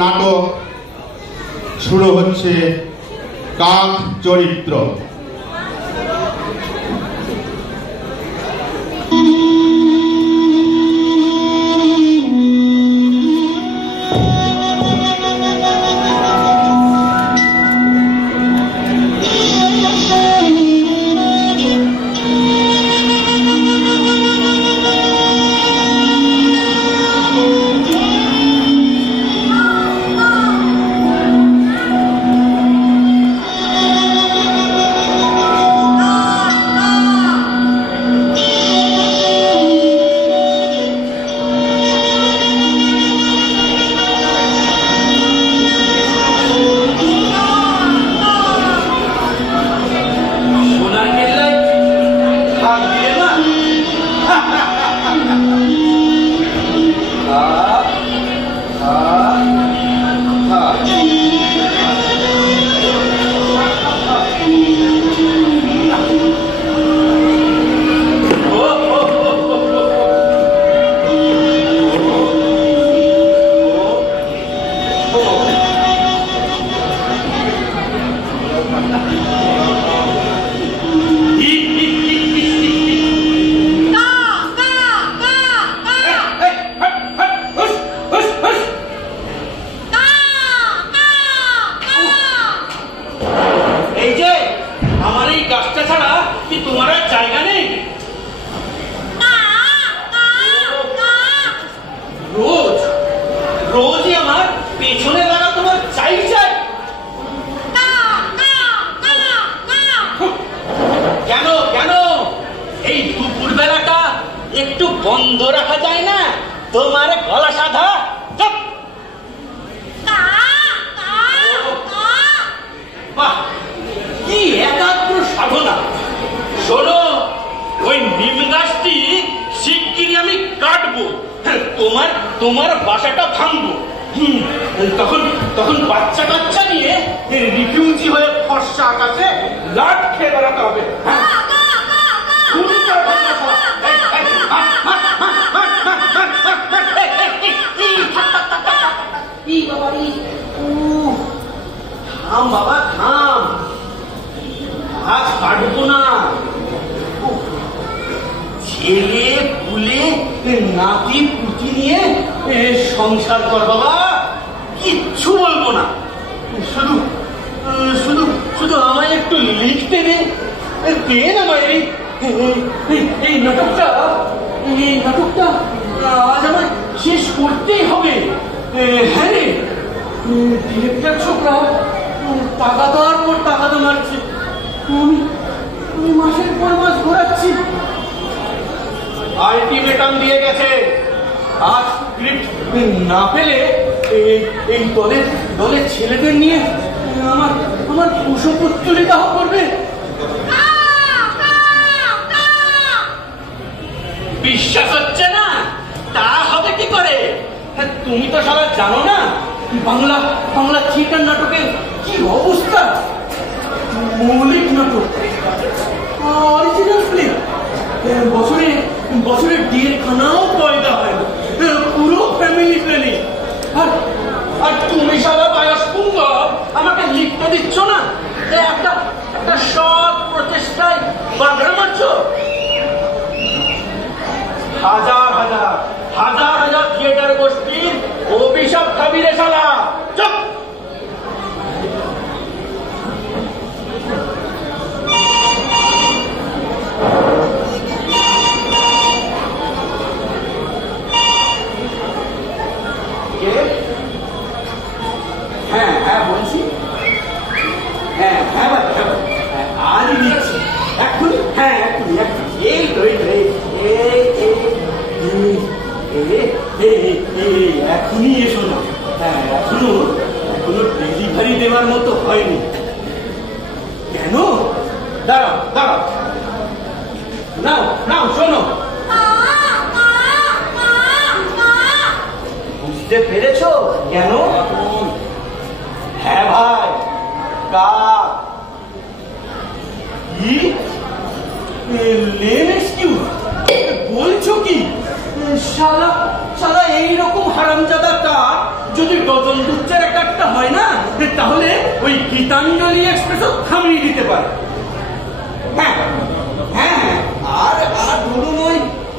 নাটক শুরু হচ্ছে কাক চরিত্র। একটু বন্ধ রাখা যায় না তোমার গলা সাধা? কি একাগ্র সাধনা! শোনো, ওই নিম গাছটি শিগগিরই আমি কাটবো, তোমার তোমার বাসাটা ভাঙবো। তখন তখন বাচ্চা কাচ্চা নিয়ে রিফিউজি হয়ে ফর্সা আকাশে লাট খেয়ে বেড়াতে হবে। থাম বাবা থাম, আজ কাটবো না। ছেলে পুলে নাতি পুতি নিয়ে সংসার কর বাবা, কিচ্ছু বলবো না। শুধু শুধু শুধু আমায় একটু লিখতে দে, দেন আমায় এই নাটকটা আজ আমায় শেষ করতেই হবে। হ্যাঁ রে, ডিরেক্টর ছোকরা টাকাদার পর টাকাদা মারছে, আমি মাসের পর মাস ঘোরাচ্ছি। আলটিমেটাম দিয়ে গেছে, আজ স্ক্রিপ্ট না পেলে এই দলের ছেলেদের নিয়ে আমার কুশপুত্তলি দাহ করবে। বিশ্বাস হচ্ছে না? তা হবে কি করে? তুমি তো সবাই জানো না বাংলা থিয়েটার নাটকের কি অবস্থা। মৌলিক নাটক, অরিজিনাল ফিল্ম, বছরে 1.5খানাও পয়দা হয়, পুরো ফ্যামিলি প্ল্যানিং। আর তুমি সারা বয়স্কুঙ্গ আমাকে লিখতে দিচ্ছ না, একটা সৎ প্রচেষ্টায় বাগড়া মারছ। হাজার হাজার থিয়েটার গোষ্ঠীর অভিশাপ খাবি রে শালা। চুপ! হ্যাঁ বলছি, হ্যাঁ আজই দিচ্ছি, এক্ষুনি। হ্যাঁ এক্ষুনি এই তো এখনই এসো না। হ্যাঁ এখনো ডেলিভারি দেওয়ার মতো হয়নি। কেন? দাঁড়াও নাও শোনো। বুঝতে পেরেছো কেন? হ্যাঁ ভাই, কাক কি বলছো কি? শালা শালা এইরকম হারামজাদা কাঠ যদি ডজন দুচ্চার একটা হয় না, তাহলে ওই গীতাঞ্জলি এক্সপ্রেসও থামিয়ে দিতে পারে। হ্যাঁ হ্যাঁ, আর আর ধরুন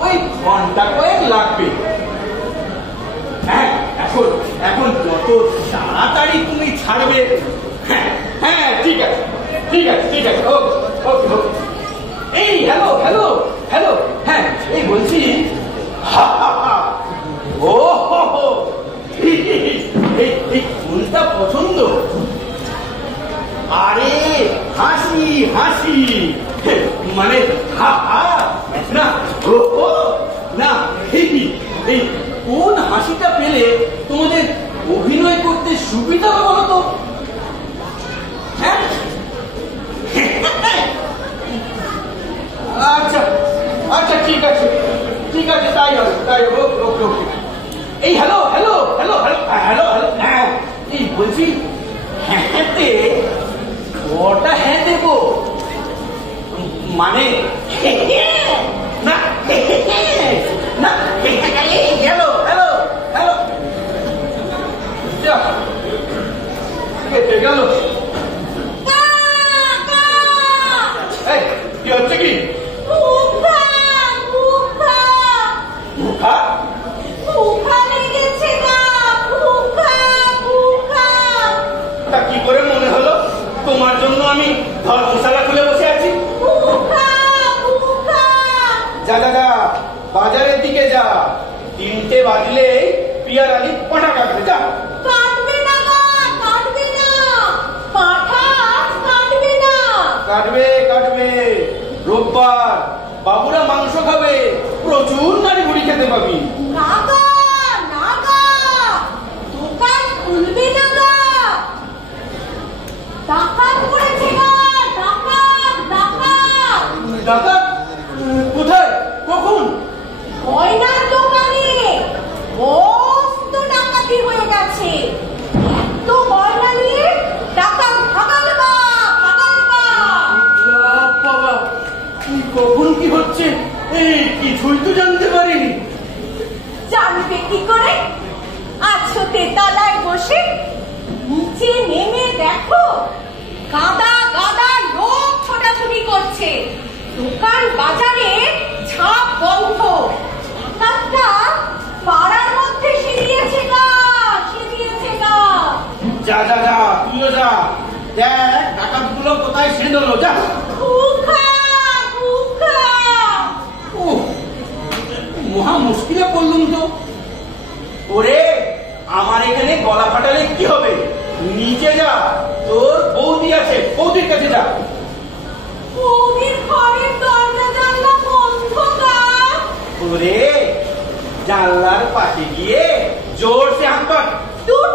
ওই ঘন্টা কয়েক লাগবে। হ্যাঁ, এখন এখন যত তাড়াতাড়ি তুমি ছাড়বে। হ্যাঁ হ্যাঁ, ঠিক আছে ঠিক আছে ঠিক আছে, ওকে ওকে ওকে। এই হ্যালো হ্যালো হ্যালো, হ্যাঁ এই বলছি, ও এই ফুলটা পছন্দ। আরে হাসি হাসি, মানে হা হা না, ও না, এই কোন হাসিটা পেলে তোমাদের অভিনয় করতে সুবিধা হবে বলো তো? হ্যাঁ আচ্ছা আচ্ছা, ঠিক আছে ঠিক আছে, তাই হবে তাই হবে, ওকে ওকে। এই hello hello hello hello hello hello, হ্যাঁ এই বলছি, হ্যাঁতে কটা হ্যাঁ দেবো? মানে না না, হ্যালো হ্যালো হ্যালো, কেটে গেল। কি হচ্ছে কি? কি করে মনে হলো তোমার জন্য আমি ধর্মশালা খুলে বসে আছি? যা যা যা, বাজারের দিকে যা, 3টে বাজলে পিয়ার আলী পাঠা কাটবে, যা। কাটবে কাটবে, রোববার বাবুরা মাংস খাবে, প্রচুর নাড়ি ভুড়ি খেতে পাবি। ডাকাত কোথায়, কখন? গয়নার দোকানে মস্ত ডাকাতি হয়ে গেছে। তো গয়না নিয়ে ডাকাত ভাগাল বা। বাবা, কখন কি হচ্ছে এই কিছুই তো জানতে পারিনি। জানবে কি করে? আছো তেতলায় বসে, নিচে নেমে দেখো গাদা গাদা লোক ছোটাছুটি করছে। দোকান বাজারে ছাপ বন্ধ। ডাকাতটা পাড়ার মধ্যে সিঁড়িয়েছে গা, সিঁড়িয়েছে গা। যা যা যা, তুইও যা, দেখ ডাকাত গুলো কোথায় সেঁধলো, যা। মহা মুশকিলে পড়লুম তো। ওরে, আমার এখানে গলা ফাটালে কি হবে? নিচে যা, তোর বৌদি আছে, বৌদির কাছে যা। বৌদির ঘরের দরজা জানলা বন্ধ গা। ওরে, জানলার পাশে গিয়ে জোরসে হাত পাক। দূর,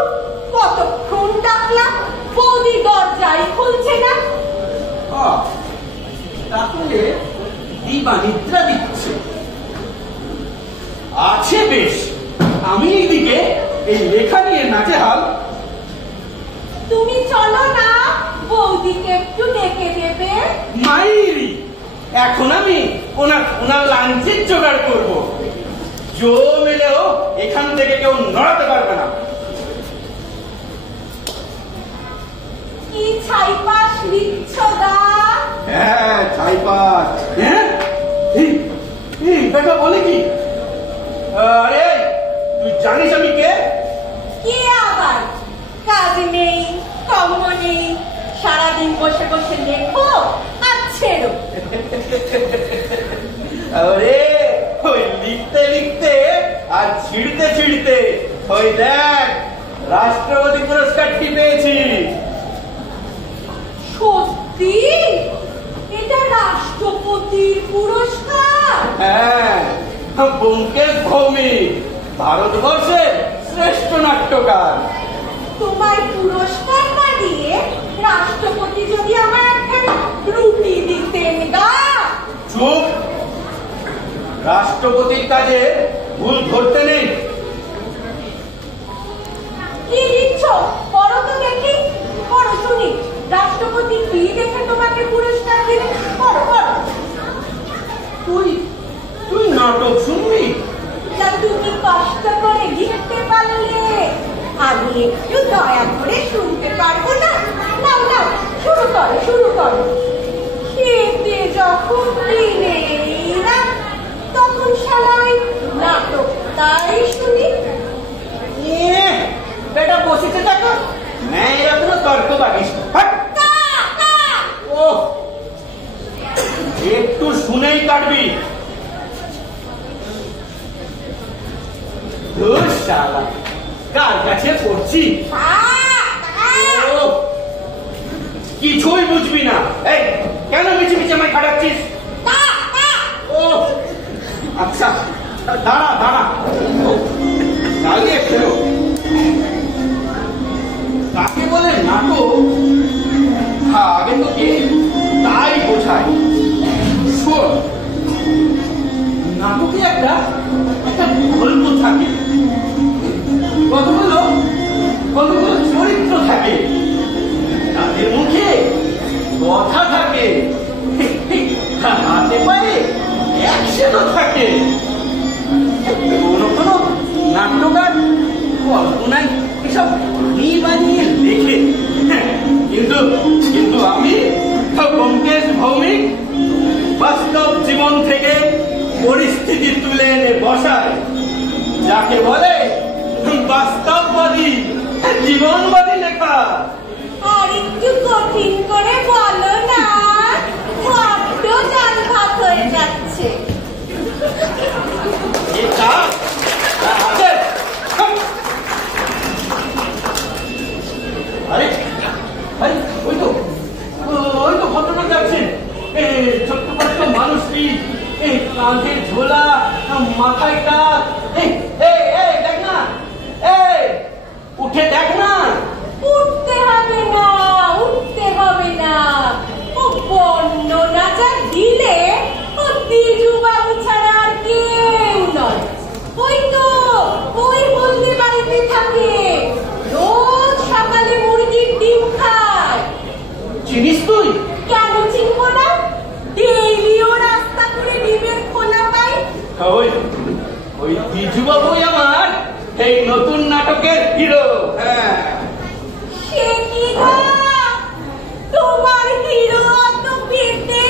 কতক্ষণ ডাকলাম, বৌদি দরজাই খুলছে না। তাহলে দিবানিদ্রা দিচ্ছে। আছে বেশ, আমি এইদিকে এই লেখা নিয়ে নাচেহাল। তুমি চলো না, বৌদিকে একটু ডেকে দেবে। মাইরি, এখন আমি ওনার লাঞ্চের জোগাড় করবো। জো মেলেও এখান থেকে কেউ নড়াতে পারবে না। কি ছাইপাশ লিখছ গা? হ্যাঁ, ছাইপাশ। হ্যাঁ, বেটা বলে কি? আরে, তুই জানিস আমি কে? কে আবার? কাজ নেই, কর্ম নেই, সারাদিন বসে বসে লেখো আর ছেড়ো। আরে, ওই লিখতে লিখতে আর ছিড়তে ছিড়তে ওই দেখ রাষ্ট্রপতি পুরস্কারটি পেয়েছি। সত্যি? এটা রাষ্ট্রপতির পুরস্কার? হ্যাঁ, ব্যোমকেশ ভৌমিক, ভারতবর্ষের শ্রেষ্ঠ নাট্যকার। তোমার পুরস্কার না দিয়ে রাষ্ট্রপতি যদি আমার একখানা রুটি দিতেন গা। চুপ, রাষ্ট্রপতির কাজে ভুল ধরতে নেই। কি দিচ্ছ? পড়ো তো দেখি, পড়ো শুনি। রাষ্ট্রপতি কি দেখে তোমাকে পুরস্কার দিলেন? পড়ো পড়ো। তুই নাটক শুনবি? তা তুমি কষ্ট করে লিখতে পারলে আমি একটু দয়া করে শুনতে পারবো না? নাও নাও, শুরু করো শুরু করো। খেতে যখন দিলেই না, তখন শালাই নাটক তাই শুনি। বেটা বসেছে দেখো, এরা কোনো তর্ক বাগিস। ও একটু শুনেই কাটবি। কার কাছে পড়ছি? কিছুই বুঝবি না। এই কেন মিছে মিছে আমায় খাটাচ্ছিস? ও আচ্ছা, দাঁড়া দাঁড়া, দাঁড়িয়ে ফেরো। কাকে বলে নাটক? আগে তোকে তাই বোঝায়। শোন, নাটকে একটা গল্প থাকে, কতগুলো চরিত্র থাকে, তাদের মুখে কথা থাকে, হাতে পায়ে অ্যাকশনও থাকে। কোনো নাট্যকার কল্পনায় এসব বানিয়ে লেখে, কিন্তু আমি ব্যোমকেশ ভৌমিক বাস্তব জীবন থেকে পরিস্থিতি তুলে এনে বসায়, যাকে বলে বাস্তববাদী জীবনবাদী লেখা। আর একটু কঠিন করে বলো না, বড্ড জাল ভাত হয়ে যাচ্ছে। আরে আরে ওই তো ঘটনা যাচ্ছেন। ছোট্ট ছোট্ট মানুষটি, কাঁধে ঝোলা, মাথায় কাজ। দেখ না, উঠে দেখ না। উঠতে হবে না, উঠতে হবে না। ও বর্ণনা যা দিলে, ও বিজু বাবু ছাড়া আর কেউ নয়। ওই হলদি বাড়িতে থাকে, রোজ সকালে মুরগির ডিম খায়। চিনিস তুই? কেন চিনবো না? ডেইলিও রাস্তা করে ডিমের খোলা পাই। ওই বিজু বাবুই আমার এই নতুন নাটকের হিরো। হ্যাঁ, সে কি গো, তোমার হিরো অত পেটে?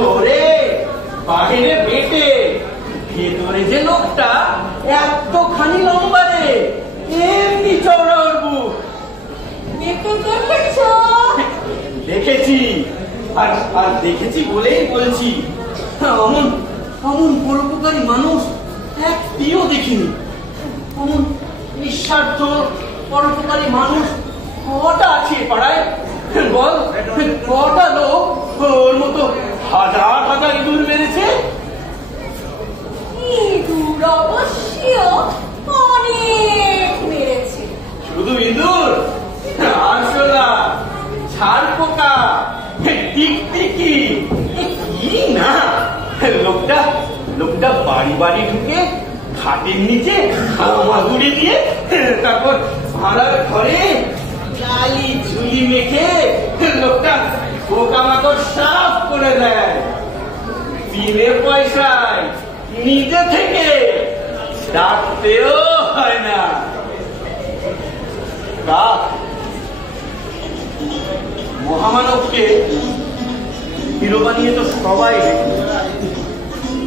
ওরে বাহিরে পেটে, ভেতরে যে লোকটা এতখানি লম্বা রে, এমনি চওড়া ওর বুক। পেটে দেখেছো? দেখেছি, আর দেখেছি বলেই বলছি। অমন পরোপকারী মানুষ একটিও দেখিনি। অমন নিঃস্বার্থ পরোপকারী মানুষ কটা আছে পাড়ায় বল? কটা লোক ওর মতো হাজার হাজার ইঁদুর মেরেছে? ইঁদুর অবশ্য অনেক মেরেছে। শুধু ইঁদুর, আরশোলা, ছাড় পোকা, টিকটিকি, কি না। লোকটা বাড়ি বাড়ি ঢুকে খাটের নিচে হামাগুড়ি দিয়ে, তারপর ভাড়ার ঘরে জালি ঝুলি মেখে লোকটা পোকামাকড় সাফ করে দেয় বিনে পয়সায়, নিজে থেকে, ডাকতেও হয় না। মহামানবকে হিরো বানিয়ে তো সবাই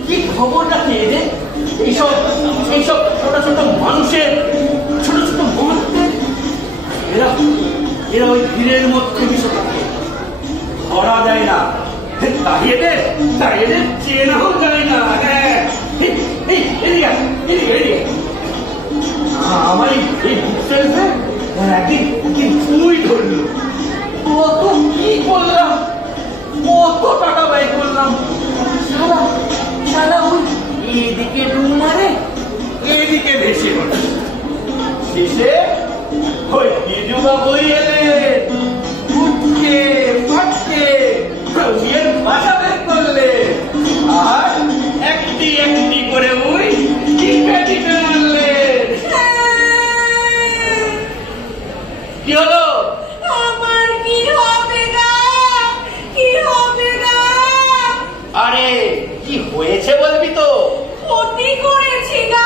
কি খবরটা পেয়ে যে এইসব ছোট ছোট মানুষের, ছোট ছোট মহত্বের, এরা ওই ভিড়ের মধ্যে মিশে থাকে, ধরা যায় না, তাই এদের চেনাও যায় না। আমার এই বুক সেলফে একদিন তুই ধরলো, কত কি করলাম, কত টাকা ব্যয় করলাম, সারা ওই এদিকে ডুব মারে, এদিকে ভেসে পড়ে। শেষে ওই বিজু বাবুই এলেন, উঠকে ফাটকে বিয়ের ভাষা বের করলে, আর একটি একটি করে ওই টিপে টিপে মারলেন। কি হলো? আমার কি হবে না, কি হবে না? আরে কি হয়েছে বলবি তো? ক্ষতি করেছি না,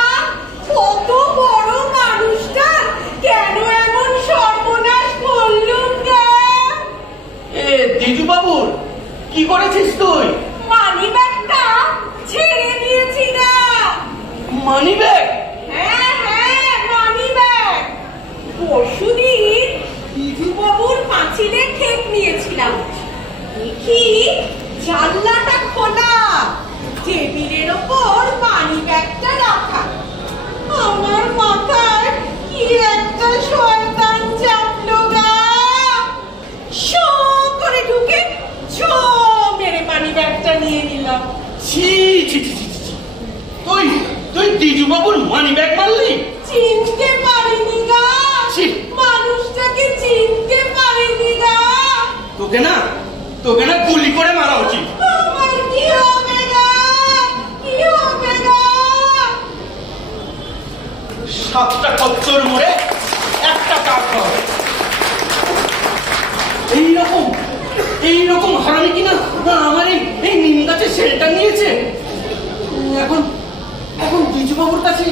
দিজু বাবুর কি করেছিস তুই? মানি ব্যাগটা ছেড়ে দিয়েছি না। Money bag? হ্যাঁ হ্যাঁ, মানি ব্যাগ। পরশুদিন দিজু বাবুর পাঁচিলে ঠেক নিয়েছিলাম, দেখি জানলাটা খোলা, টেবিলের ওপর মানি ব্যাগটা রাখা। আমার মাথায় কি একটা শয়তান চাপলো গা। শো করে ঢুকে ছো মেরে মানি ব্যাগটা নিয়ে নিলাম। ছি ছি ছি ছি ছি। তুই তুই দিজু বাবুর মানি ব্যাগ মারলি? চিনতে পারিনি গা, মানুষটাকে চিনতে পারিনি গা। তোকে না গুলি করে মারা উচিত। আমার কি হবে গা, কি হবে গা? 7টা খচ্চর মরে একটা কাক হবে। এইরকম হারামি কিনা আমার এই নিম গাছের শেলটার নিয়েছে। এখন দিজু বাবুর কাছে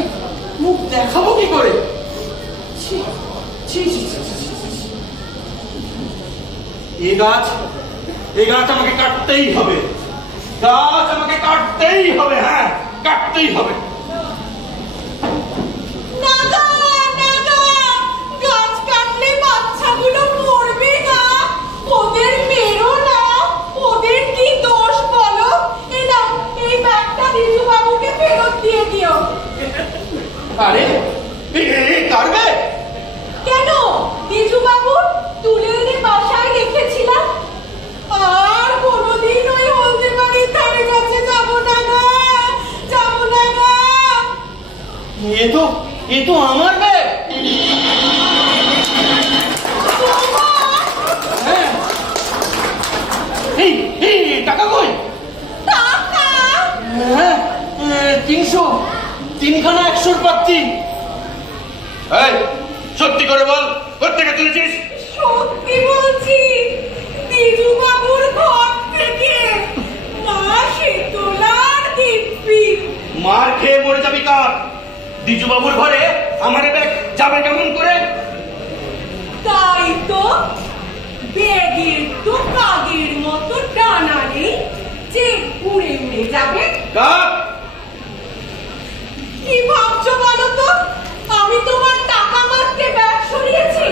মুখ দেখাবো কি করে? ছি ছি ছি ছি ছি ছি। এই গাছ আমাকে কাটতেই হবে। গাছ আমাকে কাটতেই হবে, হ্যাঁ কাটতেই হবে। গাছ কাটলে বাচ্চাগুলো মরবে না, ওদের মেরো না, ওদের কি দোষ বলো? এই ব্যাগটা দিজু বাবুকে ফেরত দিয়ে দিও। আরে কাটবে কেন? দিজু বাবু তুলে এনে বাসায় রেখেছিলাম, আর কোনোদিন ওই হলদে বাড়ির ধারে কাছে যাবো না গা, যাবো না গা। এ তো আমার ব্যাগ। হ্যাঁ, এই টাকা কই? টাকা? হ্যাঁ 300, 3খানা 100-র পাচ্ছি। এই সত্যি করে বল, কোত্থেকে তুলেছিস? সত্যি বলছি, দিজু বাবুর ঘর থেকে। মা শীতলার দিব্যি। মার খেয়ে মরে যাবি কার? দিজু বাবুর ঘরে আমার ব্যাগ যাবে কেমন করে? তাই তো, ব্যাগের তো কাগের মতো ডানা নেই যে উড়ে উড়ে যাবে। কাক কি ভাবছো বলো তো? আমি তোমার টাকা মারতে ব্যাগ সরিয়েছি?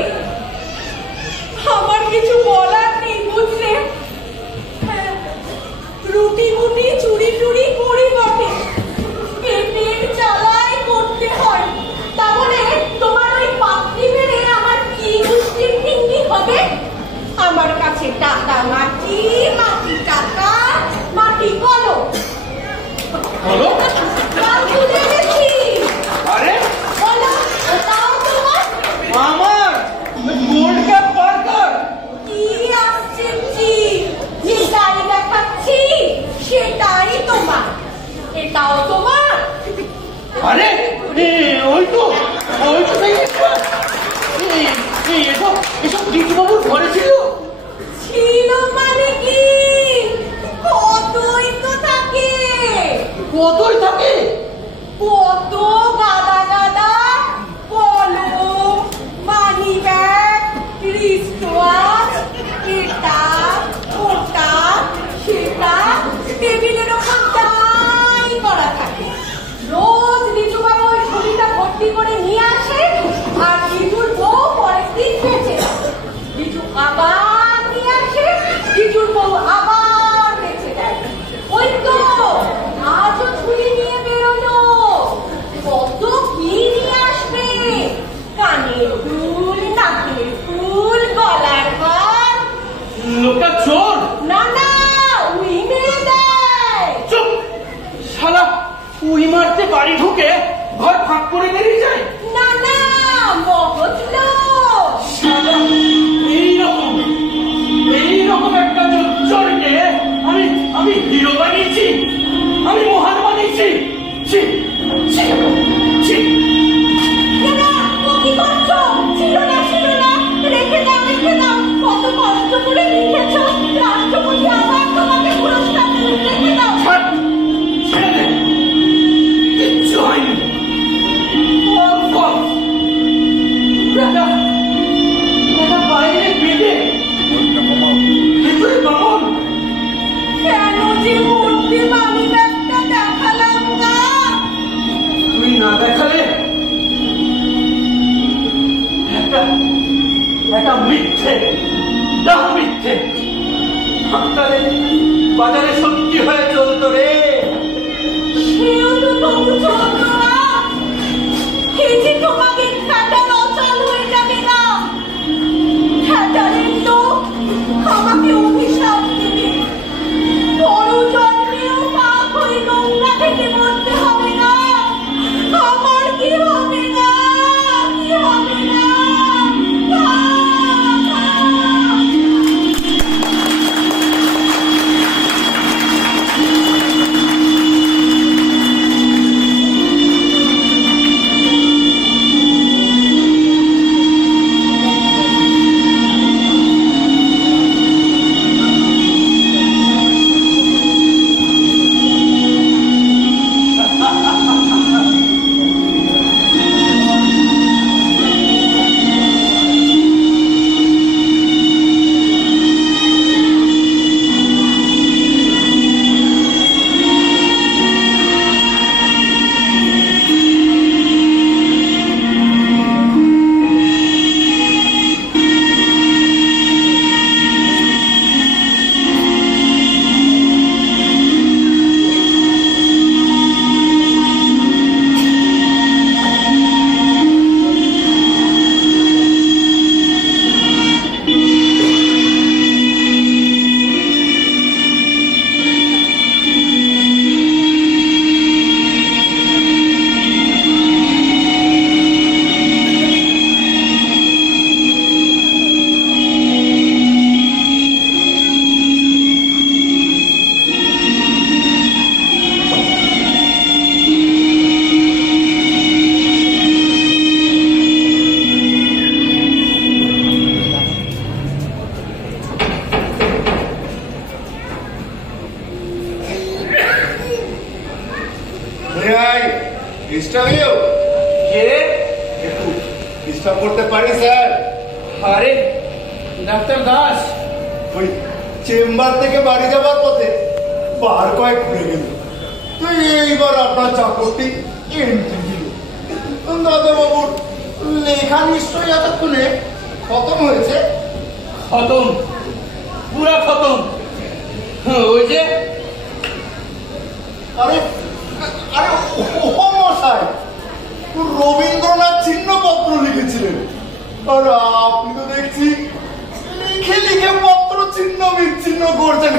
আমার কিছু বলার নেই বুঝলে। রুটি মুটি চুরি টুরি করি বটে, পেটের জ্বালায় করতে হয়। তাহলে তোমার ওই পাত্রি মেরে আমার কি গুষ্টির ফিন্দি হবে? আমার কাছে টাকা মাটি, মাটি টাকা, মাটি কলো। বলো। কাল তুলে এনেছি। আরে বলো, ওটাও তোমার? আমার গোল্ড কাপ পার্কার। কি আসছে, যেটাই দেখাচ্ছি সেটাই তোমার, এটাও তোমার। আরে ওই তো এসব দিজু বাবুর ঘরে ছিল। ছিল মানে কি? কতই তো থাকে। কতই থাকে? কত গাদা গাদা কলম, মানি ব্যাগ, রিস্টওয়াচ, এটা ওটা সেটা টেবিলের ওপর দাঁড় করা থাকে। রোজ দিজু বাবু ওই ঝুড়িটা ভর্তি করে নিয়ে আসে, আর দিজুর বউ পরের দিন বেঁচে দেয়। দিজু আবার নিয়ে আসে, দিজুর বউ আবার বেঁচে দেয়। ওই তো আজও ঝুড়ি নিয়ে বেরোলো। কত কি নিয়ে আসবে, কানের ফুল, নাকের ফুল, গলার হার। এটা মিথ্যে, মিথ্যে। বাজারে সত্যি হয়ে চলতো রে। সেও তো তবু চলতো না। এই যে তোমাকে খ্যাটার অচল হয়ে যাবে না, খ্যাটারের লোক আমাকে অভিশাপ দেবে। বড় জন্মেও পাপ হয়ে নোংরা থেকে মরতে হবে না। আমার কি হবে না, কি হবে না। করতে পারি স্যার? আরে ডাক্তার দাস, ওই চেম্বার থেকে বাড়ি যাবার পথে বার কয়েক ঘুরে গেল, তো এইবার আপনার চাকরটি এন্ট্রি দিল। দাদাবাবুর লেখা নিশ্চয়ই এতক্ষণে খতম হয়েছে। খতম, পুরা খতম। ওই যে আরে আরে ও মশাই, রবীন্দ্রনাথ ছিন্নপত্র লিখেছিলেন, আর আপনি তো দেখছি লিখে লিখে পত্র ছিন্ন বিচ্ছিন্ন করছেন।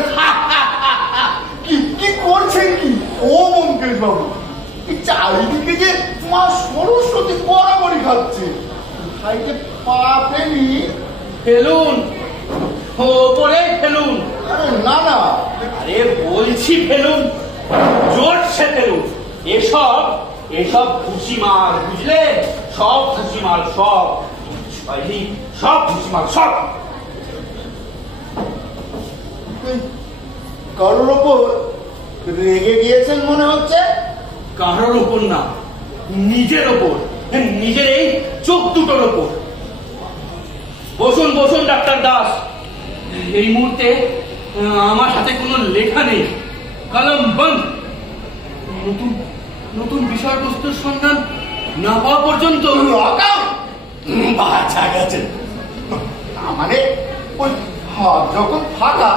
কি করছেন কি ও মঙ্কেশ বাবু? চারিদিকে যে মা সরস্বতী বরাবরই খাচ্ছে, খাইতে পাপেনি। ফেলুন, ওপরে ফেলুন। আরে না না, আরে বলছি ফেলুন, জোরসে ফেলুন। এসব এসব ভুসিমাল, বুঝলে? সব ভুসিমাল, সব সব ভুসিমাল, সব। কারোর ওপর রেগে গিয়েছেন মনে হচ্ছে। কারোর ওপর না, নিজের ওপর, নিজের এই চোখ দুটোর ওপর। বসুন বসুন ডাক্তার দাস। এই মুহূর্তে আমার হাতে কোনো লেখা নেই, কলম বন্ধ। নতুন নতুন বিষয়বস্তুর সন্ধান না পাওয়া পর্যন্ত বাচ্চা গেছে। মানে ওই হাত যখন ফাঁকা,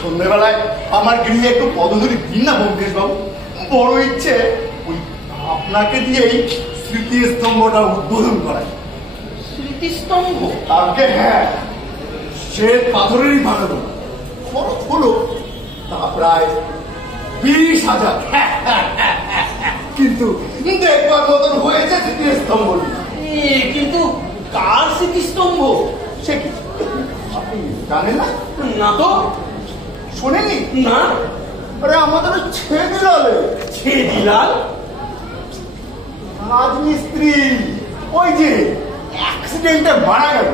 সন্ধ্যেবেলায় আমার গৃহে একটু পদধূলি দিন না মঙ্কেশ বাবু। বড় ইচ্ছে ওই আপনাকে দিয়েই স্মৃতিস্তম্ভটা উদ্বোধন করায়। স্মৃতিস্তম্ভ? আগে হ্যাঁ, সে পাথরেরই বানানো। খরচ হলো তা প্রায় 20,000, কিন্তু দেখবার মতন হয়েছে স্মৃতিস্তম্ভ। কিন্তু কার স্মৃতিস্তম্ভ? সে কি আপনি জানেন না? না তো। শোনেননি? না। আরে আমাদের ছেদিলালে। ছেদিলাল? রাজমিস্ত্রি, ওই যে অ্যাক্সিডেন্টে মারা গেল,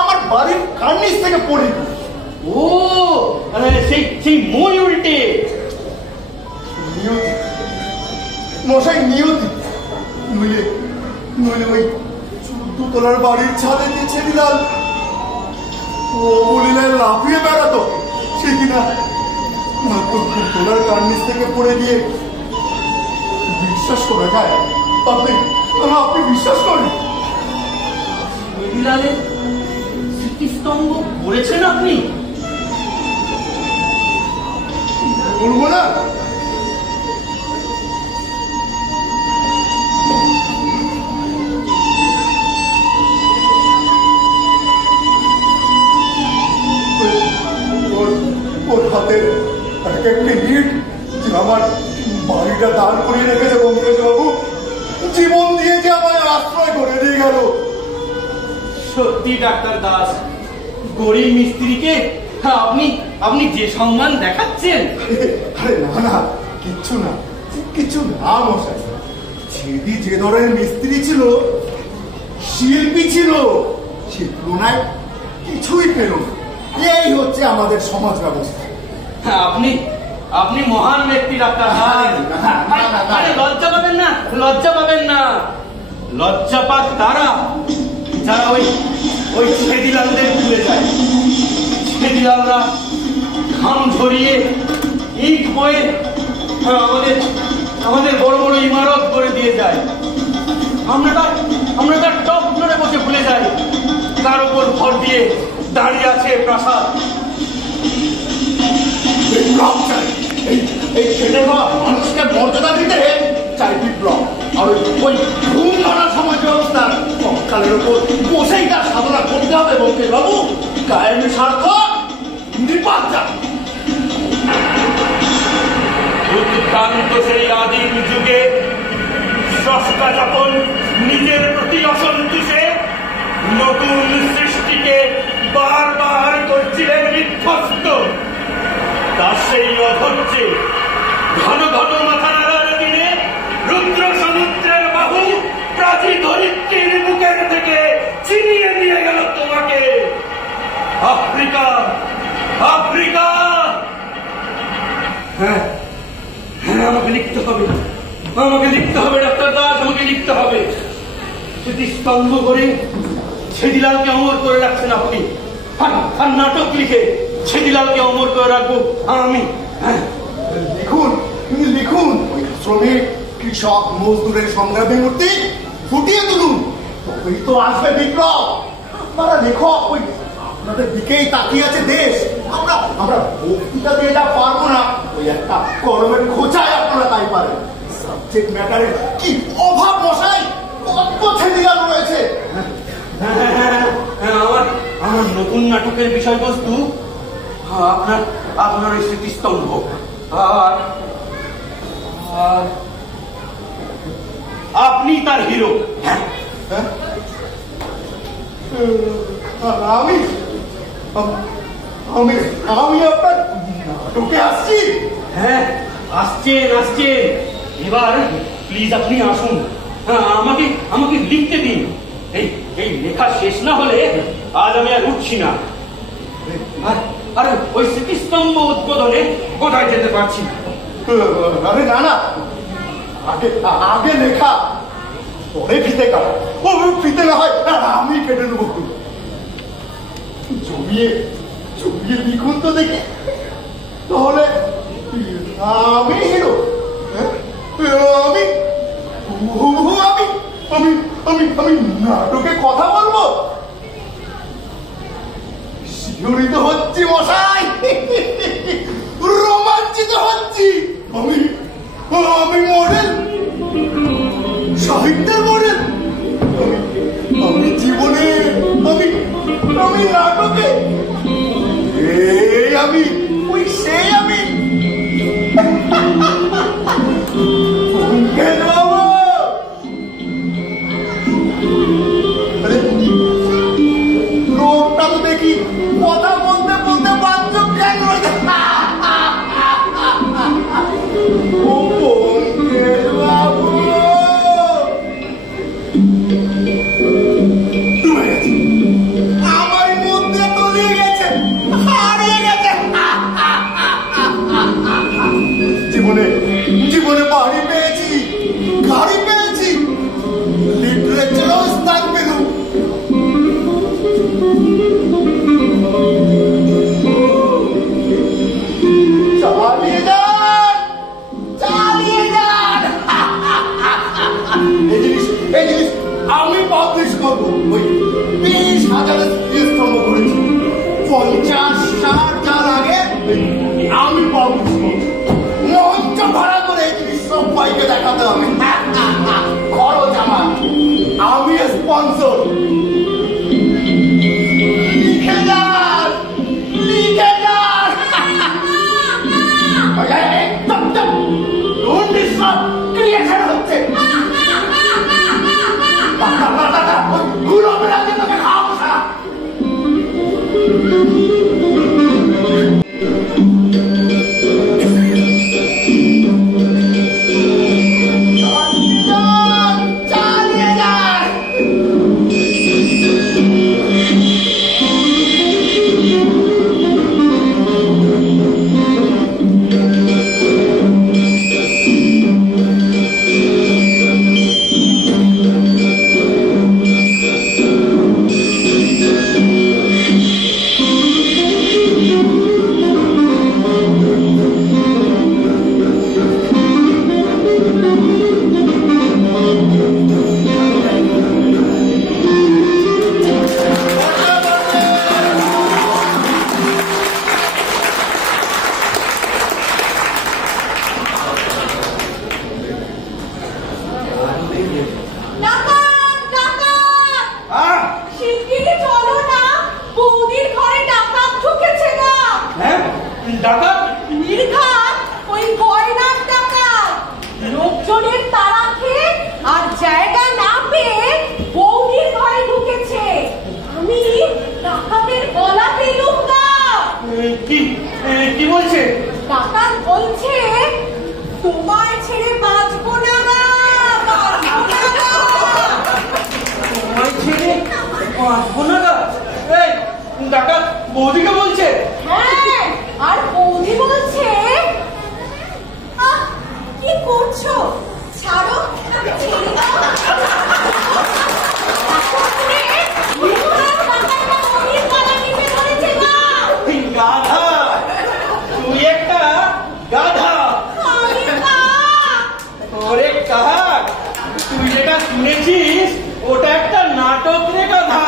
আমার বাড়ির কার্নিস থেকে পড়ে। ও সেই সেই মই উল্টে। নিয়তি মশাই, নিয়তি। নইলে নইলে ওই 14 তলার বাড়ির ছাদে যে ছেদিলাল ও বলিলে লাফিয়ে বেড়াতো, সে কিনা মাত্র তোলার কার্নিস থেকে পড়ে গিয়ে। বিশ্বাস করে খায় আপনি? আপনি বিশ্বাস করেন? ছেদিলালের স্মৃতিস্তম্ভ করেছেন আপনি? বলবো না? ওর হাতের এক একটি ইট যে আমার বাড়িটা দান করিয়ে রেখেছে বঙ্কেশ বাবু, জীবন দিয়ে যে আমায় আশ্রয় করে দিয়ে গেল। সত্যি ডাক্তার দাস, গরিব মিস্ত্রিকে আপনি আপনি যে সম্মান দেখাচ্ছেন। আরে না না, কিচ্ছু না, কিচ্ছু না মশাই। ছেদি যে ধরনের মিস্ত্রি ছিল, শিল্পী ছিল, সে তুলনায় কিছুই পেল না। এই হচ্ছে আমাদের সমাজ ব্যবস্থা। আপনি আপনি মহান ব্যক্তি ডাক্তার দাস। আরে লজ্জা পাবেন না, লজ্জা পাবেন না। লজ্জা পাক তারা যারা ওই ছেদিলালদের ভুলে যায়। ছেদিলালরা ঘাম ঝরিয়ে ইট বয়ে আমাদের বড় বড় ইমারত করে দিয়ে যায়। আমরা তার টপ ফ্লোরে বসে ভুলে যাই তার উপর ভর দিয়ে দাঁড়িয়ে আছে প্রাসাদ। এই খেটে খাওয়া মানুষকে মর্যাদা দিতে চাই বিপ্লব। আর ওই ঘুম ধরা সমাজ ব্যবস্থার সকালের উপর বসেই তার সাধনা করতে হবে বঙ্কেশ বাবু। কায়েমি স্বার্থ নিপাত যাবে। উদ্ভ্রান্ত সেই আদিম যুগে স্রষ্টা যখন নিজের প্রতি অসন্তোষে নতুন সৃষ্টিকে বারবার করছিলেন বিধ্বস্ত, তার সেই অধৈর্যে ঘন ঘন মাথা নাড়ার দিনে রুদ্র সমুদ্রের বাহু প্রাচী ধরিত্রীর বুকের থেকে ছিনিয়ে নিয়ে গেল তোমাকে। Africa, Africa. হ্যাঁ হ্যাঁ, আমাকে লিখতে হবে, আমাকে লিখতে হবে ডাক্তার দাস, আমাকে লিখতে হবে। স্মৃতিস্তম্ভ করে ছেদিলালকে অমর করে রাখছেন আপনি, আর নাটক লিখে ছেদিলালকে অমর করে রাখবো আমি। লিখুন, লিখুন। ওই শ্রমিক, কৃষক, মজদুরের সংগ্রামের মূর্তি ফুটিয়ে তুলুন, তবেই তো আসবে বিপ্লব। আপনারা লেখক, ওই আপনাদের দিকেই তাকিয়ে আছে দেশ। আমরা বক্তৃতা দিয়ে যা পারবো না, ওই একটা কলমের খোঁচায় আপনারা তাই পারেন। সাবজেক্ট ম্যাটারের কি অভাব মশাই, কত ছেদিলাল রয়েছে। আমার নতুন নাটকের বিষয়বস্তু আপনার ওই স্মৃতিস্তম্ভ, আর আপনি তার হিরো। আমি আমি আমি আপনার নাটকে আসছি। হ্যাঁ, আসছেন। এবার প্লিজ আপনি আসুন, আমাকে লিখতে দিন। এই লেখা শেষ না হলে আজ আমি আর উঠছি না। আর ওই স্মৃতিস্তম্ভ উদ্বোধনে কোথায় যেতে পারছি না। আরে না না, আগে লেখা, পরে ফিতে কাটা। ও ফিতে না হয় আমি কেটে নেবো। জমিয়ে লিখুন তো দেখি, তাহলে আমি হিরো। আমি আমি আমি আমি নাটকে কথা বলবো। শিহরিত হচ্ছি মশাই, রোমাঞ্চিত হচ্ছি। আমি মডেল, সাহিত্যের মডেল। আমি জীবনে, আমি নাটকে, আমি ওই সেই আমি। লোকটা তো দেখি কথা বলতে বলতে বাচ্চা কেন হাজারে স্তম্ভ করেছি। 50-60 যা লাগে আমি পাবো। মঞ্চ ভাড়া করে সবাইকে দেখাতে হবে। খরচ আমার, আমি স্পন্সর। লিখে যান, লিখে যান। ক্রিয়েশন হচ্ছে খাওয়া সারা। বৌদিকে বলছে? হ্যাঁ, আর বৌদি বলছে কি করছো, ছাড়ো, ছেড়ে দাও। গাধা, তুই একটা গাধা। ওরে কাহা, তুই যেটা শুনেছিস ওটা একটা নাটক রে গাধা।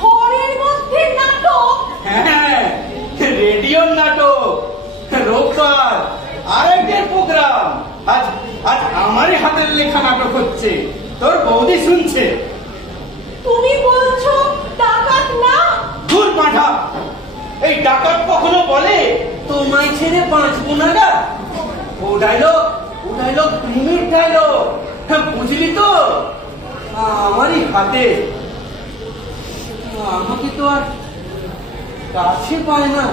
ঘরের মধ্যে নাটক? হ্যাঁ, রেডিওর নাটক, রোববার আরেকটার প্রোগ্রাম। আজ আজ আমারই হাতের লেখা নাটক হচ্ছে, তোর বৌদি শুনছে। তুমি বলছো ডাকাত না? দূর পাঠা, এই ডাকাত কখনো বলে তোমায় ছেড়ে বাঁচবো না গা? ও ডায়লগ প্রেমের ডায়লগ, বুঝলি তো? আমারই হাতে, আমাকে তো আর কাছে পায় না,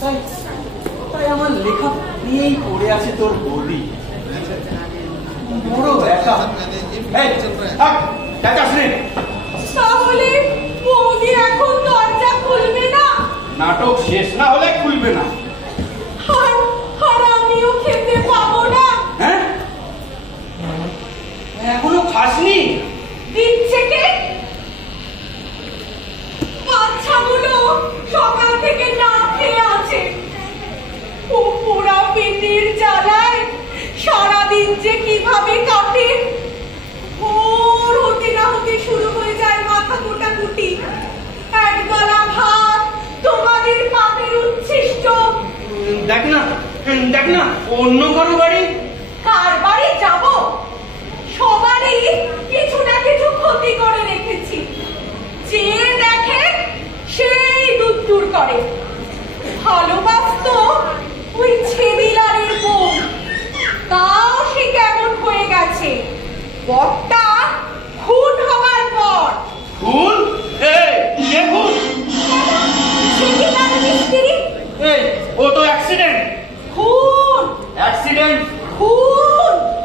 তাই আমার লেখা নিয়েই পড়ে আছে তোর বৌদি। বড় একা। তাহলে বৌদি এখন দরজা খুলবে না? নাটক শেষ না হলে খুলবে না। আর আমিও খেতে পাবো না। হ্যাঁ, এখনো খাসনি? দিচ্ছে কে? বাচ্চাগুলো সকাল থেকে না খেয়ে আছে। ও পোড়া পেটের জ্বালায় সারাদিন যে কিভাবে কাটে। ভোর হতে না হতে শুরু হয়ে যায় মাথা কুটাকুটি। এক গলা ভাত তোমাদের পাপের উচ্ছিষ্ট। দেখ না অন্য কারো বাড়ি। কার বাড়ি যাব? সবারই কিছু না কিছু ক্ষতি করে রেখেছি। যে দেখে সেই দুধ করে। ভালোবাসতো ওই ছেদিলারের বউ, তাও সে কেমন হয়ে গেছে। বরটা খুন হবার পর। খুন? খুন? ছেদিলার মিস্ত্রি। ও তো অ্যাক্সিডেন্ট। খুন?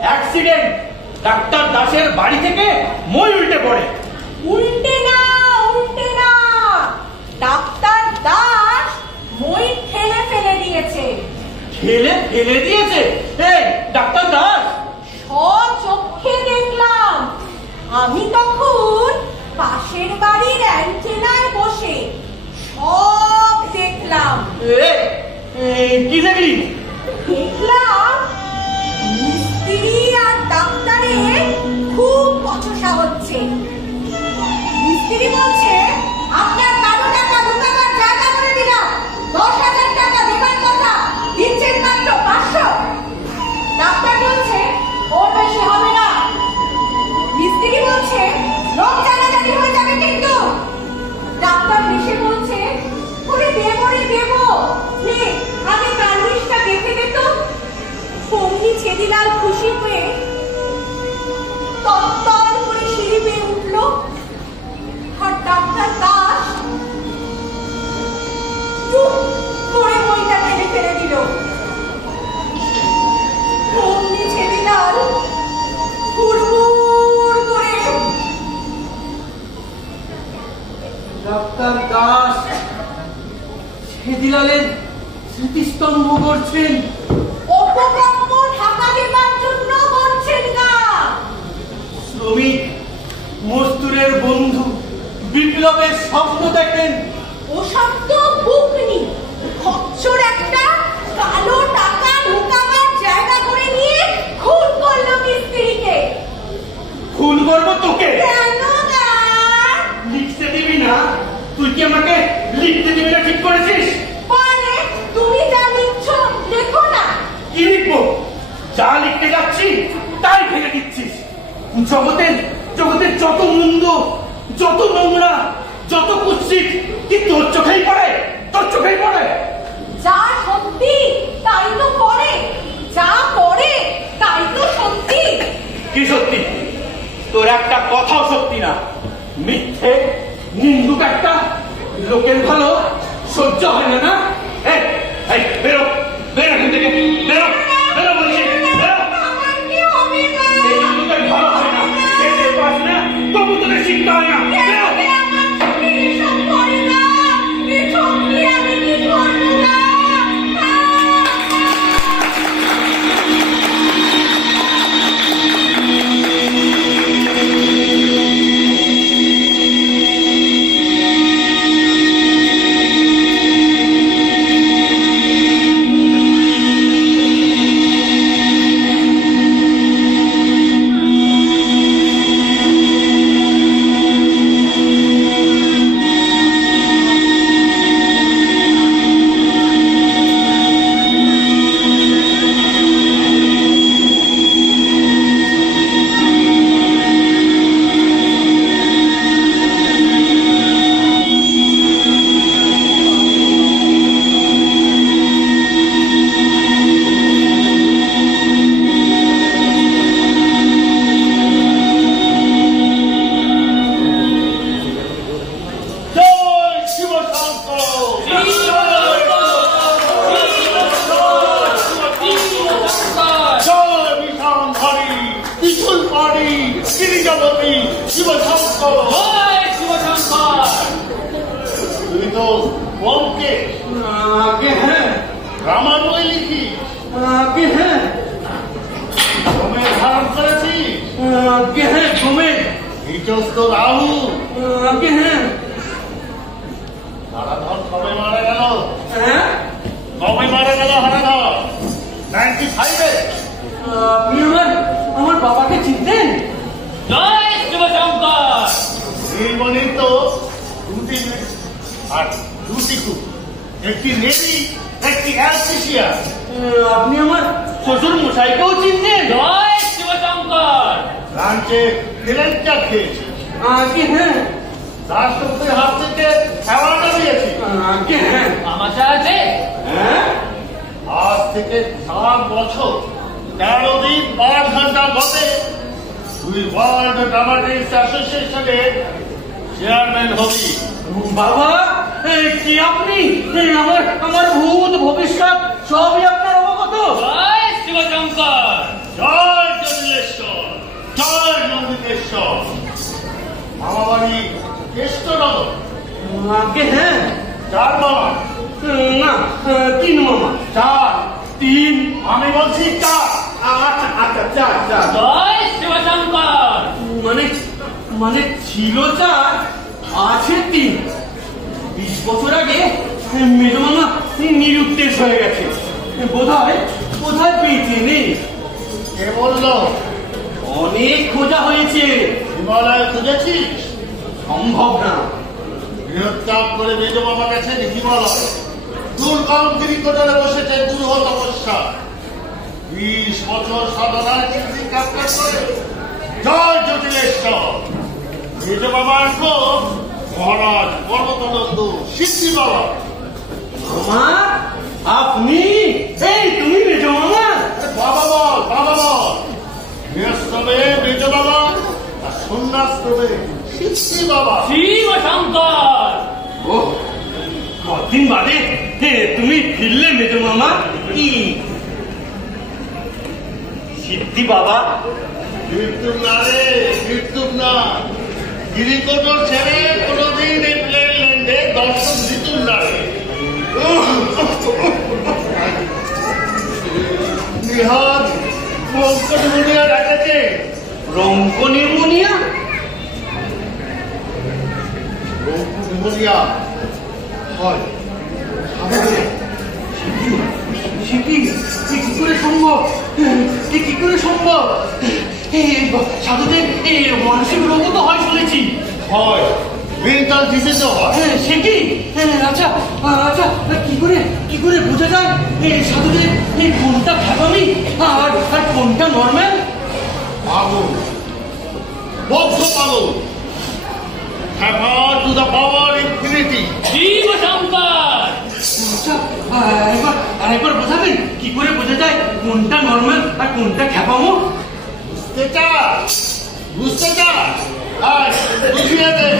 অ্যাক্সিডেন্ট। ডাক্তার দাসের বাড়ি থেকে মই উল্টে পড়ে। উল্টে না, ডাক্তার দাস মই ঠেলে ফেলে দিয়েছে। ফেলে দিয়েছে? ডাক্তার দাস? স্বচক্ষে দেখলাম। আমি তখন পাশের বাড়ির অ্যান্টেনায় বসে সব দেখলাম। কি দেখলি? দেখলাম মিস্ত্রি আর ডাক্তারের খুব বচসা হচ্ছে। মিস্ত্রি ডাক্তার দাস ছেদিলালের স্মৃতিস্তম্ভ করছেন। অপকর্ম ঢাকা দেবার জন্য করছেন না। শ্রমিক মজদুরের বন্ধু বিপ্লবের স্বপ্ন দেখেন। ওসব তো বুকনি, খচ্চর একটা কালো টাকা ঢোকাবার জায়গা করে নিয়ে খুন করলো মিস্ত্রিকে। খুন করবো তোকে? কেন না? লিখতে দিবি না? তুই কি আমাকে লিখতে দিবি না ঠিক করেছিস? পরে তুমি যা লিখছ লেখো না। কি লিখবো? যা লিখতে যাচ্ছি তাই ভেঙে দিচ্ছিস। জগতের জগতের যত মন্দ, যত নোংরা, যত কুৎসিত কি তোর চোখেই পড়ে? তোর চোখেই পড়ে? যা সত্যি তাই তো করে, যা করে তাই তো সত্যি। কি সত্যি? তোর একটা কথাও সত্যি না। মিথ্যে নিন্দুক একটা। লোকের ভালো সহ্য হয় না? না এই বেরো, বেরো এখান থেকে, বেরো, বেরো বলছি, বেরো। আমার কি হবে না? এই নিন্দুকের ভালো হয় না, খেতে পাস না, তবু তোদের শিখতে হয় না। বেরো। আমার ছবি এসব করে না, এই ছবি আমি কি করবো না? তুই তো বলকে আগে হ্যাঁ, রামায়ণ লিখি আগে হ্যাঁ, ঘুমে ধারণ করেছি আগে হ্যাঁ, ঘুমে নিচস্ত রাহু আগে হ্যাঁ। হারাধর কবে মারা গেল? হ্যাঁ, কবে মারা গেল হারাধর? 95-এ? আপনি আমার বাবাকে চিনতেন? জয় শিবশঙ্কর। নীলমণির তো দুটি আর দুটি কূপ, একটি নেভি, একটি অ্যালসিসিয়া। আপনি আমার শ্বশুর মশাইকেও চিনতেন? জয় শিবশঙ্কর। লাঞ্চে ফিলেন্টার খেয়েছি, আগে হ্যাঁ, রাষ্ট্রপতির হাত থেকে অ্যাওয়ার্ডও দিয়েছি। আগে হ্যাঁ। আমাশা আছে? হ্যাঁ, আজ থেকে 7 বছর 13 দিন 5 ঘন্টা ঘটে তুই ওয়ার্ল্ড ড্রামাটিক্স অ্যাসোসিয়েশনের চেয়ারম্যান হবি। বাবা কি আপনি আমার ভূত ভবিষ্যৎ সবই আপনার অবগত? জয় শিবশঙ্কর। জয় জটিলেশ্বর, জয় নন্দিতেশ্বর। মামাবাড়ি কেষ্টনগর। আগে হ্যাঁ, 4 মামা। না 3 মামা। 4। 3 আমি বলছি 4। আচ্ছা আচ্ছা 4 জয় শিবশঙ্কর। মানে ছিল 4, আছে 3। 20 বছর আগে মেজো মামা নিরুদ্দেশ হয়ে গেছে, বোধহয় বেঁচে নেই। কে বললো? অনেক খোঁজা হয়েছে, হিমালয় খুঁজেছিস? সম্ভব না। গৃহত্যাগ করে মেজ বাবা গেছেন হিমালয়, দুর্গম গিরিকোটরে বসেছে দুরূহ তপস্যা। 20 বছর সাধনায় কীর্তি কাজ করে জয় জটিলেশ্বর। মেজ বাবার খোঁজ মহারাজ পর্বতানন্দ সিদ্ধি বাবা। মামা আপনি? এই তুমি মেজো মামা? বাবা বল, বাবা বল। গৃহস্থবে মেজ বাবা আর সন্ন্যাসক্রমে সিদ্ধি বাবা। শিবশঙ্কর। ও কদিন বাদে তুমি ফিরলে মেজো মামা। সিদ্ধি বাবা? মৃত্যুর না রে, মৃত্যুর না। গিরিকোটর ছেড়ে কোনোদিন এই প্লেন ব্রঙ্কোনিউমোনিয়া। ব্রঙ্কোনিউমোনিয়া হয় কি করে সম্ভব? কি করে সম্ভব? সাধুদের মানসিক রোগও তো হয় শুনেছি। হয়, মেন্টাল ডিজিজও হয়। সে কি? আচ্ছা আচ্ছা, কি করে বোঝা যায় সাধুদের কোনটা খ্যাপামি আর কোনটা নর্মাল? পাগল, বদ্ধ পাগল, খ্যাপা to the power infinity. Shiv Shankar. আচ্ছা, আরেকবার বোঝাবেন কি করে বোঝা যায় কোনটা নর্মাল আর কোনটা খ্যাপামো? বুঝতে চাস? আয় বুঝিয়ে দে।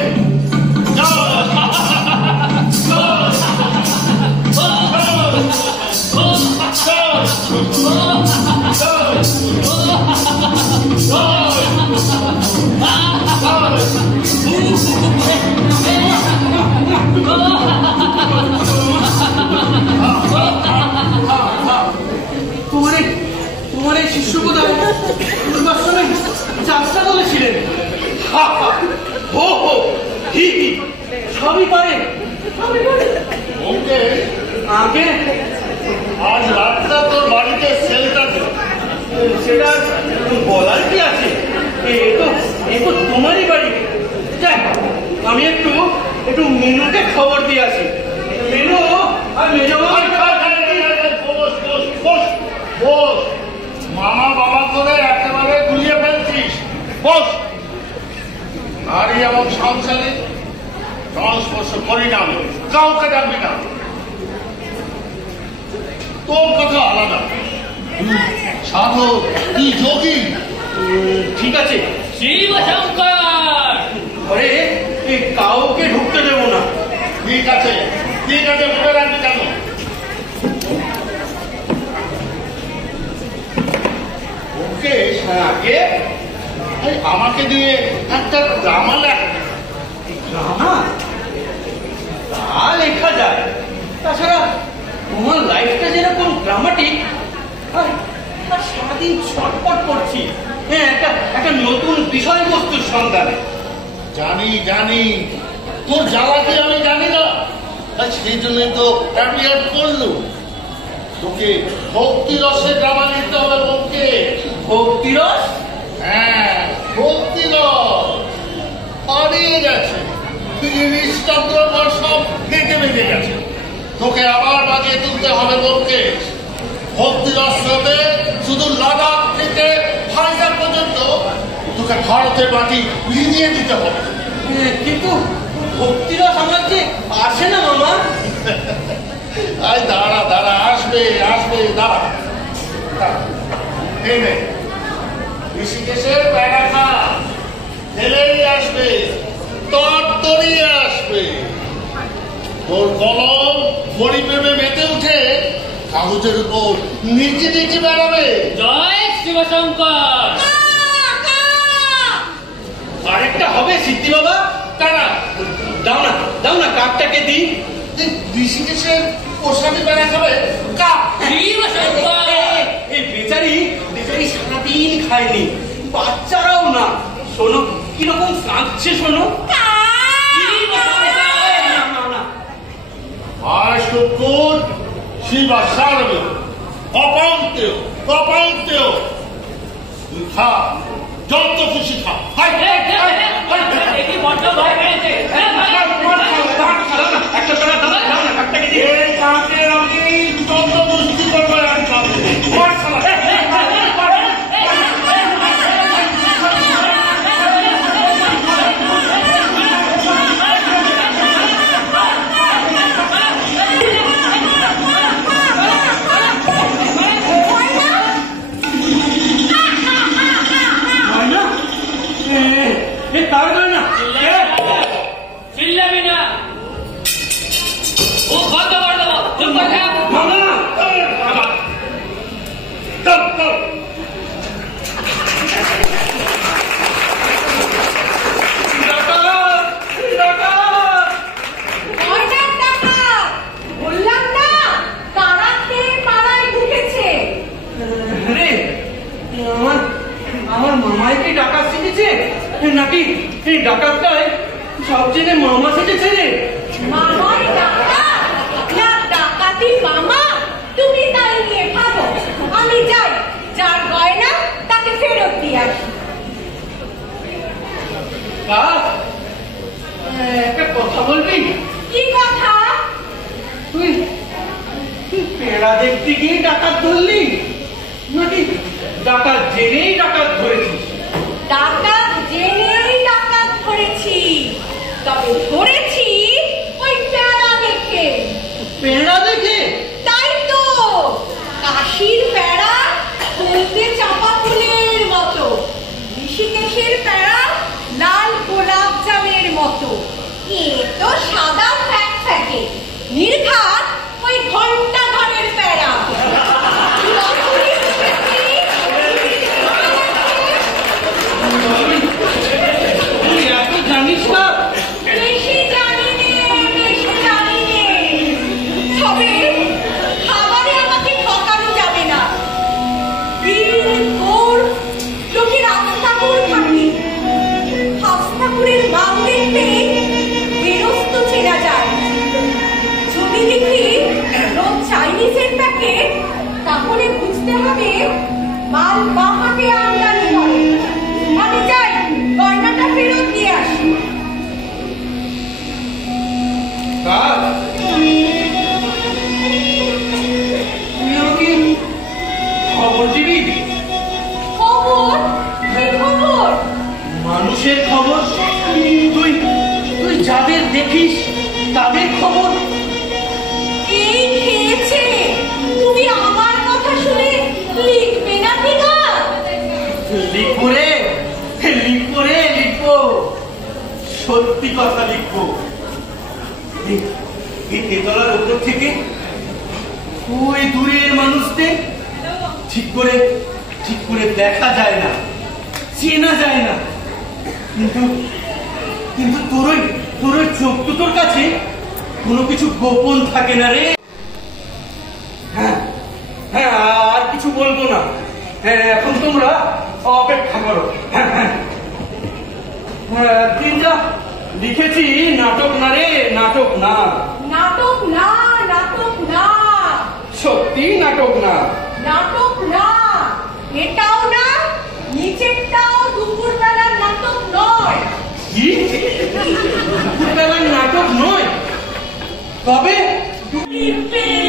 তোমার এই শিষ্য কোথায় পূর্বাশ্রমে যাত্রা বলেছিলেন? সবই পারে। আগে আজ রাতটা তোর বাড়িতে সেলটা সেটা বলার কি আছে? এ তো তোমারই বাড়ি। যাই, আমি একটু মেনুকে খবর দিয়ে আসি। মেনু আর মেনু মামা বাবা করে একেবারে গুলিয়ে ফেলছিস। বস। আর এমন সংসারে সংস্পর্শ করি না, আমি কাউকে ডাকবি না। তোর কথা আলাদা, সাধু তুই যোগী। ঠিক আছে, শিব শঙ্কর। ঘরে কাউকে ঢুকতে দেবো না। ঠিক আছে মনে রাখবি কেন? ওকে আগে আমাকে দিয়ে একটা ড্রামা লেখ। ড্রামা? তা লেখা যায়। তাছাড়া তোমার লাইফটা যেরকম ড্রামাটিক, আর সারাদিন ছটপট করছি একটা নতুন বিষয়বস্তুর সন্ধানে। জানি তোর জ্বালাতে আমি জানি না, সেই জন্য তো অ্যাপিয়ার করলো। তোকে ভক্তিরসে ড্রামা লিখতে হবে। ওকে ভক্তিরস? হ্যাঁ, ভক্তিরস হারিয়ে গেছে। চন্দ্রপর সব কেটে বেঁধে গেছে। তোকে আবার বাজিয়ে তুলতে হবে। ওকে ভক্তিরস হবে শুধু লাদাখ থেকে ভাইজাগ পর্যন্ত। তোকে ভারতের মাটি ভিজিয়ে দিতে হবে। কিন্তু ভক্তিরস আমার যে আসে না মামা। আয় দাঁড়া আসবে দাঁড়া। এই নে ঋষিকেশের প্যারাখা ঢেলেই আসবে, তরিয়ে আসবে। তোর কলম পরিপ্রেমে মেতে উঠে কাগজের উপর নিচে বেড়াবে। জয় শিবশঙ্কর। আরেকটা হবে সিদ্ধি বাবা। কারা? দাও না কাকটাকে দিই। ঋষিকেশের পোষানি বেড়া খাবে কাক। এই বেচারি সারাদিন খায়নি, বাচ্চারাও না। শোনো কিরকম কাঁদছে, শোনো। আর শুকুর শিবা সারবে অপান্তেও তুই খা, যত খুশি খা। নাকি এই ডাকাতটায় সব জেনে মামা সেজেছে রে। মামার ডাকাত না ডাকাতি মামা, তুমি তাই নিয়ে ভাবো। আমি যাই, যার গয়না তাকে ফেরত দিয়ে আসি। একটা কথা বলবি? কি কথা? তুই পেড়া দেখতে গিয়ে ডাকাত ধরলি নাকি ডাকাত জেনেই ডাকাত ধরেছিস? ডাকাত জেনেই ডাকাত ধরেছি, তবে ধরেছি ওই প্যারা দেখে। পেড়া দেখে? তাই তো, কাশির প্যারা হলদে চাপা ফুলের মতো, ঋষিকেশের প্যারা লাল গোলাপ জামের মতো, এ তো সাদা ফ্যাকফ্যাকে নির্ঘাত ওই ঘন্টা ঘরের প্যারা। তুই এত জানিস না? বেশি জানি নে, বেশি জানি নে। তবে খাবারে আমাকে ঠকানো যাবে না। বীর, গোর, লোকের আস্তাপুর থাকে। আস্তাপুরের মাল দেখতে বেরস্ত চেনা যায়। যদি দেখি রোজ চাইনিজের প্যাকেট, তাহলে বুঝতে হবে মাল বাহাতে আমদানি করে। আমি যাই, গয়নাটা ফেরত দিয়ে আসি। তুইও কি খবর দিবি? খবর? কি খবর? মানুষের খবর? তুই তুই যাদের দেখিস তাদের খবর? এই খেয়েছে, তুমি আমার কথা শুনে লিখবে না কি গা? লিখবো রে, লিখবো রে, লিখবো, সত্যি কথা লিখবো। এই তেতলার উপর থেকে ওই দূরের মানুষদের ঠিক করে দেখা যায় না, চেনা যায় না, কিন্তু কিন্তু তোর ওই চোখ দুটোর কাছে কোনো কিছু গোপন থাকে না রে। হ্যাঁ হ্যাঁ, আর কিছু বলবো না। হ্যাঁ, এখন তোমরা অপেক্ষা করো। হ্যাঁ হ্যাঁ, দিনটা লিখেছি নাটক না রে, নাটক না। নাটক না, নাটক না, সত্যি নাটক না। নাটক না, এটাও না, নিচেরটাও দুপুরবেলার নাটক নয়। কি? দুপুরবেলার নাটক নয়? তবে দুপুরবেলা